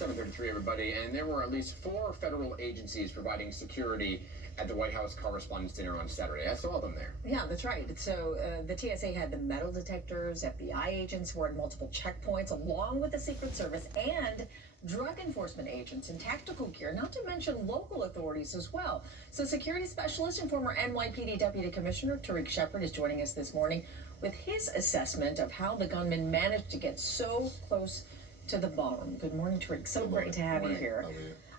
7:33, everybody, and there were at least 4 federal agencies providing security at the White House Correspondents' Dinner on Saturday. I saw them there. Yeah, that's right. So the TSA had the metal detectors, FBI agents were at multiple checkpoints, along with the Secret Service and drug enforcement agents in tactical gear, not to mention local authorities as well. So security specialist and former NYPD Deputy Commissioner Tariq Shepard is joining us this morning with his assessment of how the gunman managed to get so close to the ballroom. Good morning, Tariq. So great to have you here.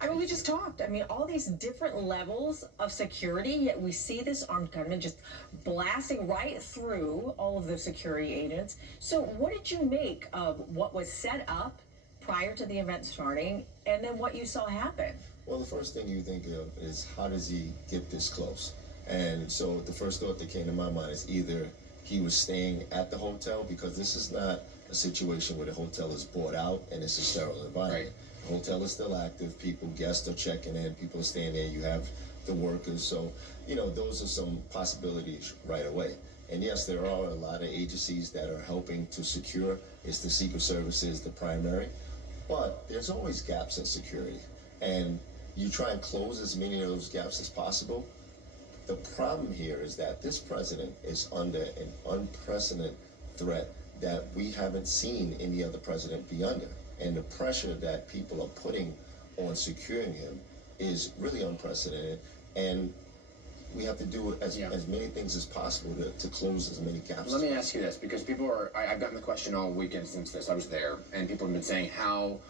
I mean, we just talked. I mean, all these different levels of security, yet we see this armed gunman just blasting right through all of the security agents. So what did you make of what was set up prior to the event starting, and then what you saw happen? Well, the first thing you think of is, how does he get this close? And so the first thought that came to my mind is either he was staying at the hotel, because this is not a situation where the hotel is bought out and it's a sterile environment. Right. The hotel is still active. Guests are checking in. People are staying there. You have the workers. So, those are some possibilities right away. And yes, there are a lot of agencies that are helping to secure. It's the Secret Service is the primary. But there's always gaps in security. And you try and close as many of those gaps as possible. The problem here is that this president is under an unprecedented threat that we haven't seen any other president be under. And the pressure that people are putting on securing him is really unprecedented. And we have to do as many things as possible to close as many gaps. Let me ask you this, because I've gotten the question all weekend since I was there, and people have been saying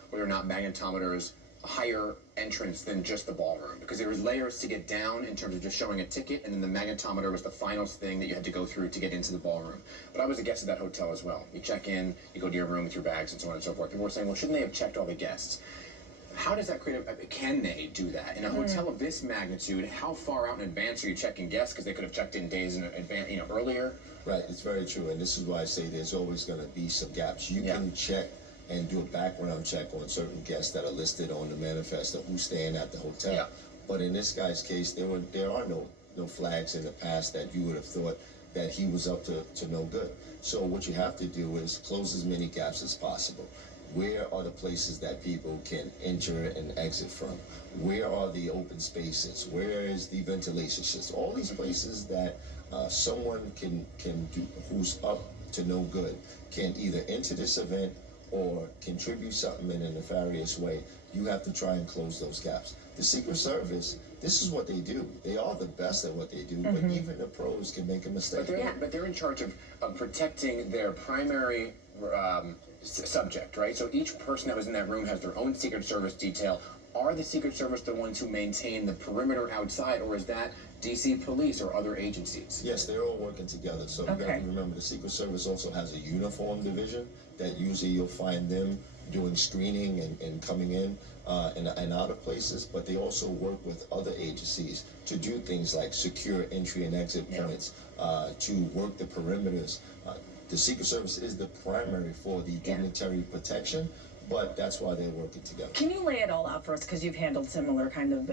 whether or not magnetometers higher entrance than just the ballroom, because there was layers to get down in terms of just showing a ticket, and then the magnetometer was the final thing that you had to go through to get into the ballroom. But I was a guest at that hotel as well. You check in, you go to your room with your bags and so on and so forth. People were saying, well, shouldn't they have checked all the guests? How does that create can they do that? In a hotel of this magnitude, how far out in advance are you checking guests? Because they could have checked in days in advance, earlier. Right, it's very true, and this is why I say there's always going to be some gaps. You can check and do a background check on certain guests that are listed on the manifest of who's staying at the hotel. Yeah. But in this guy's case, there are no flags in the past that you would have thought that he was up to no good. So what you have to do is close as many gaps as possible. Where are the places that people can enter and exit from? Where are the open spaces? Where is the ventilation system? All these places that someone can do who's up to no good can either enter this event or contribute something in a nefarious way. You have to try and close those gaps. The Secret Service, this is what they do. They are the best at what they do, but even the pros can make a mistake. But they're in charge of protecting their primary subject, right? So each person that was in that room has their own Secret Service detail. Are the Secret Service the ones who maintain the perimeter outside, or is that DC Police or other agencies? Yes, they're all working together. So you have to remember, the Secret Service also has a uniform division that usually you'll find them doing screening and coming in and out of places, but they also work with other agencies to do things like secure entry and exit points, to work the perimeters. The Secret Service is the primary for the dignitary protection, but that's why they're walking together. Can you lay it all out for us, because you've handled similar kind of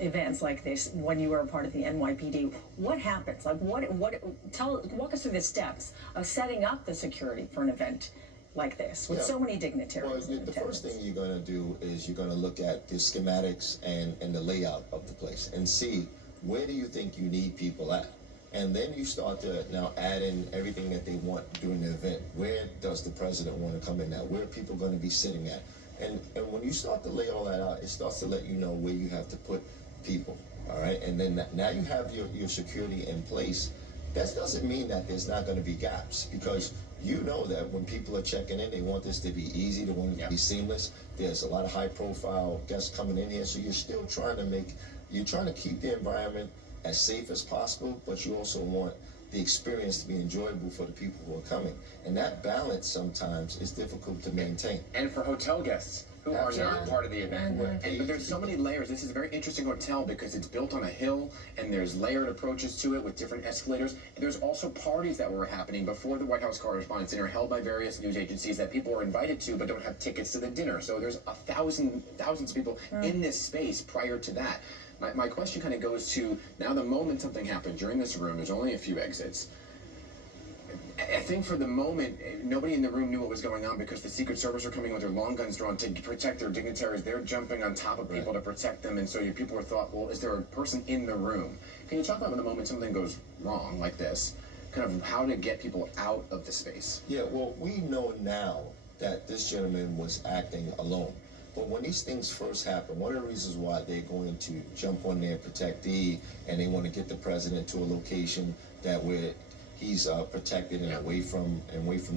events like this when you were a part of the NYPD? What happens? Like walk us through the steps of setting up the security for an event like this with so many dignitaries. Well, the first thing you're going to do is you're going to look at the schematics and the layout of the place and see, where do you think you need people at? And then you start to now add in everything that they want during the event. Where does the president want to come in at? Where are people going to be sitting at? And when you start to lay all that out, it starts to let you know where you have to put people, all right? And then now you have your security in place. That doesn't mean that there's not going to be gaps, because you know that when people are checking in, they want this to be easy, they want it to be seamless. There's a lot of high-profile guests coming in here, so you're still trying to keep the environment as safe as possible, but you also want the experience to be enjoyable for the people who are coming. And that balance sometimes is difficult to maintain. And for hotel guests who are not part of the event. But there's so many layers. This is a very interesting hotel because it's built on a hill, and there's layered approaches to it with different escalators. And there's also parties that were happening before the White House Correspondents' Dinner, held by various news agencies that people are invited to but don't have tickets to the dinner. So there's thousands of people in this space prior to that. My question kind of goes to, now the moment something happens, you're in this room, there's only a few exits. I think for the moment, nobody in the room knew what was going on because the Secret Service were coming with their long guns drawn to protect their dignitaries. They're jumping on top of people to protect them, and so people were thought, well, is there a person in the room? Can you talk about the moment something goes wrong like this, kind of how to get people out of the space? Yeah, well, we know now that this gentleman was acting alone. But when these things first happen, one of the reasons why they're going to jump on their protectee and they want to get the president to a location that where he's protected and away from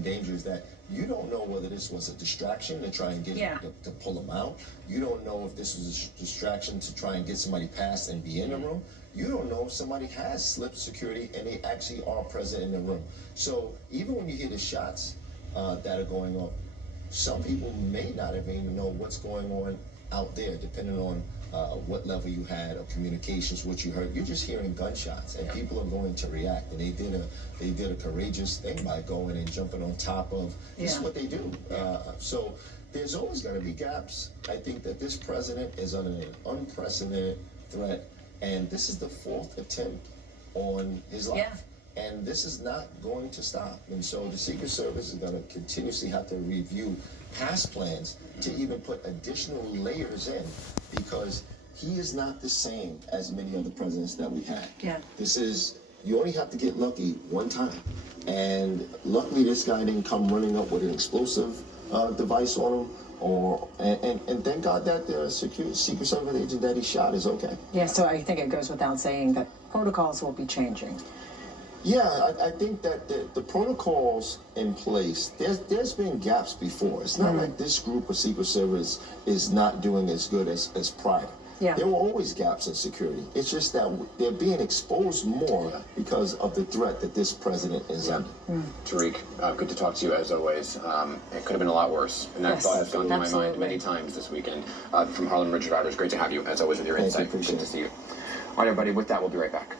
danger is that you don't know whether this was a distraction to try and get him to pull him out. You don't know if this was a distraction to try and get somebody past and be in the room. You don't know if somebody has slipped security and they actually are present in the room. So even when you hear the shots that are going off, some people may not even know what's going on out there, depending on what level you had of communications, what you heard. You're just hearing gunshots, and people are going to react. And they did a courageous thing by going and jumping on top of. This is what they do. So there's always going to be gaps. I think that this president is under an unprecedented threat, and this is the 4th attempt on his life. Yeah. And this is not going to stop. And so the Secret Service is going to continuously have to review past plans to even put additional layers in, because he is not the same as many other presidents that we had. Yeah. This is, you only have to get lucky one time. And luckily this guy didn't come running up with an explosive device on him. And thank God that the Secret Service agent that he shot is okay. Yeah, so I think it goes without saying that protocols will be changing. Yeah, I think that the protocols in place, there's been gaps before. It's not like this group of Secret Service is not doing as good as prior. Yeah. There were always gaps in security. It's just that they're being exposed more because of the threat that this president is under. Tariq, good to talk to you as always. It could have been a lot worse, and that thought has gone through my mind many times this weekend. From Harlem Ridge Drivers, great to have you as always with your insight. Appreciate Good to see you. All right, everybody, with that, we'll be right back.